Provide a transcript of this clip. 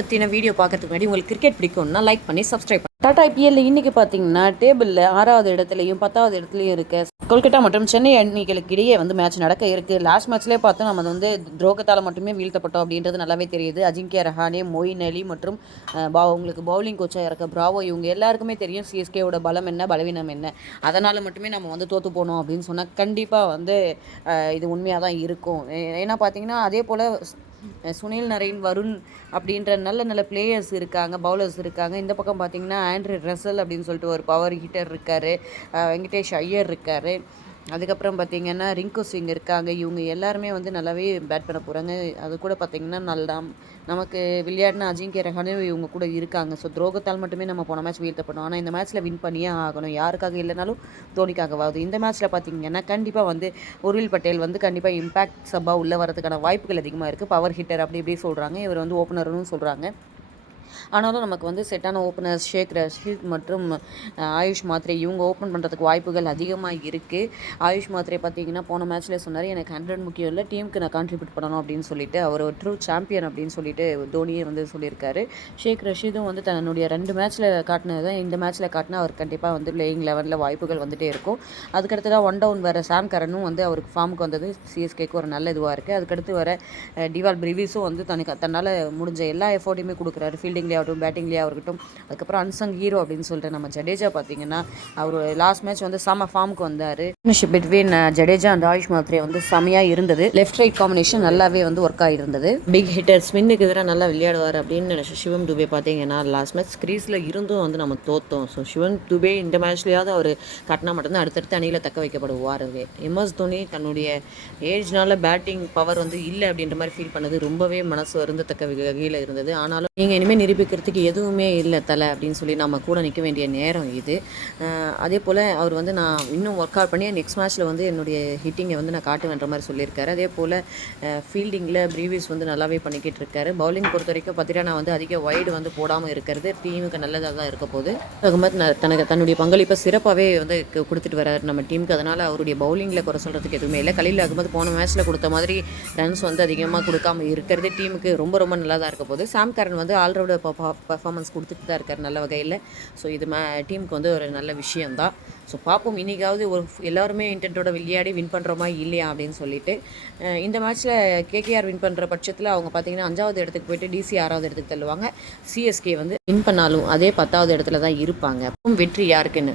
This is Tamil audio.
பற்றின வீடியோ பார்க்கறதுக்கு முன்னாடி உங்களுக்கு கிரிக்கெட் பிடிக்கும்னா லைக் பண்ணி சப்ஸ்கிரைப் பண்ணி டாடா ஐபிஎல்ல இன்னைக்கு பார்த்தீங்கன்னா டேபிளில் 6வது இடத்துலையும் 10வது இடத்துலையும் இருக்க கொல்கட்டா மற்றும் சென்னை அணிகளுக்கு இடையே வந்து மேட்ச் நடக்க இருக்கு. லாஸ்ட் மேட்ச்லேயே பார்த்தோம் நம்ம வந்து துரோகத்தால் மட்டுமே வீழ்த்தப்பட்டோம் அப்படின்றது நல்லாவே தெரியுது. அஜிங்கியா ரஹானே, மொயின் அலி மற்றும் உங்களுக்கு பவுலிங் கோச்சாக இருக்க பிராவோ இவங்க எல்லாருக்குமே தெரியும் சிஎஸ்கேவோட பலம் என்ன பலவீனம் என்ன. அதனால் மட்டுமே நம்ம வந்து தோற்று போனோம் அப்படின்னு சொன்னால் கண்டிப்பாக வந்து இது உண்மையாக தான் இருக்கும். ஏன்னா பார்த்தீங்கன்னா அதே போல் சுனில் நரேன், வருண் அப்படின்ற நல்ல நல்ல பிளேயர்ஸ் இருக்காங்க, பவுலர்ஸ் இருக்காங்க. இந்த பக்கம் பார்த்தீங்கன்னா ஆண்ட்ரூ ரசல் அப்படின்னு சொல்லிட்டு ஒரு பவர் ஹிட்டர் இருக்கார், வெங்கடேஷ் ஐயர் இருக்கார். அதுக்கப்புறம் பார்த்திங்கன்னா ரிங்கு சிங் இருக்காங்க. இவங்க எல்லாருமே வந்து நல்லாவே பேட் பண்ண போகிறாங்க. அது கூட பார்த்திங்கன்னா நல்லா நமக்கு விளையாடின அஜிங்கிய ரஹானே இவங்க கூட இருக்காங்க. ஸோ துரோகத்தால் மட்டுமே நம்ம போன மேட்ச் வீழ்த்தப்பட்டோம். ஆனால் இந்த மேட்ச்சில் வின் பண்ணியே ஆகணும். யாருக்காக இல்லைனாலும் தோனிக்காகவாது. இந்த மேட்ச்சில் பார்த்திங்கன்னா கண்டிப்பாக வந்து உர்வில் பட்டேல் வந்து கண்டிப்பாக இம்பாக்ட் சப்பாக உள்ளே வரதுக்கான வாய்ப்புகள் அதிகமாக இருக்குது. பவர் ஹிட்டர் அப்படி இப்படி சொல்கிறாங்க. இவர் வந்து ஓப்பனர்னு சொல்கிறாங்க. ஆனாலும் நமக்கு வந்து செட்டான ஓப்பனர்ஸ் ஷேக் ரஷீத் மற்றும் ஆயுஷ் மாத்ரே இவங்க ஓப்பன் பண்ணுறதுக்கு வாய்ப்புகள் அதிகமாக இருக்குது. ஆயுஷ் மாத்ரே பார்த்தீங்கன்னா போன மேட்ச்சில் சொன்னார், எனக்கு 100 முக்கியம் இல்லை, டீமுக்கு நான் கான்ட்ரிபியூட் பண்ணணும் அப்படின்னு சொல்லிட்டு. அவர் ஒரு ட்ரூ சாம்பியன் அப்படின்னு சொல்லிட்டு தோனியே வந்து சொல்லியிருக்காரு. ஷேக் ரஷீதும் வந்து தன்னுடைய 2 மேட்ச்சில் காட்டினது தான் இந்த மேட்ச்சில் காட்டினா அவர் கண்டிப்பாக வந்து பிளேயிங் லெவனில் வாய்ப்புகள் வந்துகிட்டே இருக்கும். அதுக்கடுத்து தான் 1 டவுன் வர சாம் கரனும் வந்து அவருக்கு ஃபார்முக்கு வந்தது சிஎஸ்கேக்கு ஒரு நல்ல இதுவாக இருக்குது. அதுக்கடுத்து வர டிவால் பிரிவிஸும் வந்து தன்னால் முடிஞ்ச எல்லா எஃபோர்ட்டையுமே கொடுக்குறாரு. ஃபீல்டிங்லேயே ஆகட்டும், பேட்டிங்லேயே இருக்கட்டும். அதுக்கப்புறம் அன்சங் ஹீரோ அப்படின்னு சொல்லிட்டு நம்ம ஜடேஜா பார்த்தீங்கன்னா அவர் லாஸ்ட் மேட்ச் வந்து செம ஃபார்முக்கு வந்தார். Partnership between Jadeja and AYUSH Mhatre வந்து செமையாக இருந்தது. லெஃப்ட் ரைட் காம்பினேஷன் நல்லாவே வந்து ஒர்க் ஆகிருந்தது. பிக் ஹிட்டர் ஸ்பின்னுக்கு எதிராக நல்லா விளையாடுவார் அப்படின்னு நினச்ச சிவம் துபே பார்த்தீங்கன்னா லாஸ்ட் மேட்ச் கிரீஸில் இருந்தும் வந்து நம்ம தோற்றோம். ஸோ சிவம் துபே இந்த மேட்ச்லேயாவது அவர் கட்டினா மட்டும்தான் அடுத்தடுத்து அணியில் தக்க வைக்கப்படுவார். எம்எஸ் தோனி தன்னுடைய ஏஜ்னால பேட்டிங் பவர் வந்து இல்லை அப்படின்ற மாதிரி ஃபீல் பண்ணது ரொம்பவே மனசு வருந்தத்தக்க வகையில் இருந்தது. ஆனாலும் நீங்கள் இனிமேல் நிரூபிக்கிறதுக்கு எதுவுமே இல்லை தலை அப்படின்னு சொல்லி நம்ம கூட நிற்க வேண்டிய நேரம் இது. அதே போல் அவர் வந்து நான் இன்னும் ஒர்க் அவுட் பண்ணி நெக்ஸ்ட் மேட்ச்சில் வந்து என்னுடைய ஹிட்டிங்கை வந்து நான் காட்டுவேன்ற மாதிரி சொல்லியிருக்காரு. அதே போல் ஃபீல்டிங்கில் ப்ரீவியஸ் வந்து நல்லாவே பண்ணிக்கிட்டு இருக்காரு. பவுலிங் பொறுத்த வரைக்கும் பார்த்தீங்கன்னா நான் வந்து அதிக வைடு வந்து போடாமல் இருக்கிறது டீமுக்கு நல்லதாக தான் இருக்க போகுது. அகமது தன்னுடைய பங்களிப்பை சிறப்பாகவே வந்து கொடுத்துட்டு வர்றாரு நம்ம டீமுக்கு. அதனால் அவருடைய பவுலிங்கில் குறை சொல்கிறதுக்கு எதுவுமே இல்லை. கலீல் அகமது போன மேட்ச்சில் கொடுத்த மாதிரி ரன்ஸ் வந்து அதிகமாக கொடுக்காம இருக்கிறது டீமுக்கு ரொம்ப ரொம்ப நல்லா தான் இருக்க போகுது. சாம் கரன் வந்து ஆல்ரவுண்டர் பர்ஃபார்மன்ஸ் கொடுத்துட்டு தான் இருக்கார் நல்ல வகையில். ஸோ இது டீமுக்கு வந்து ஒரு நல்ல விஷயந்தான். ஸோ பார்ப்போம் இன்றைக்காவது ஒரு எல்லாருமே இன்டென்ட்டோட விளையாடி வின் பண்ணுறோமா இல்லையா அப்படின்னு சொல்லிட்டு. இந்த மேட்ச்சில் கேகேஆர் வின் பண்ணுற பட்சத்தில் அவங்க பார்த்தீங்கன்னா 5வது இடத்துக்கு போயிட்டு டிசி 6வது இடத்துக்கு தள்ளுவாங்க. சிஎஸ்கே வந்து வின் பண்ணாலும் அதே 10வது இடத்துல தான் இருப்பாங்க. வெற்றி யாருக்குன்னு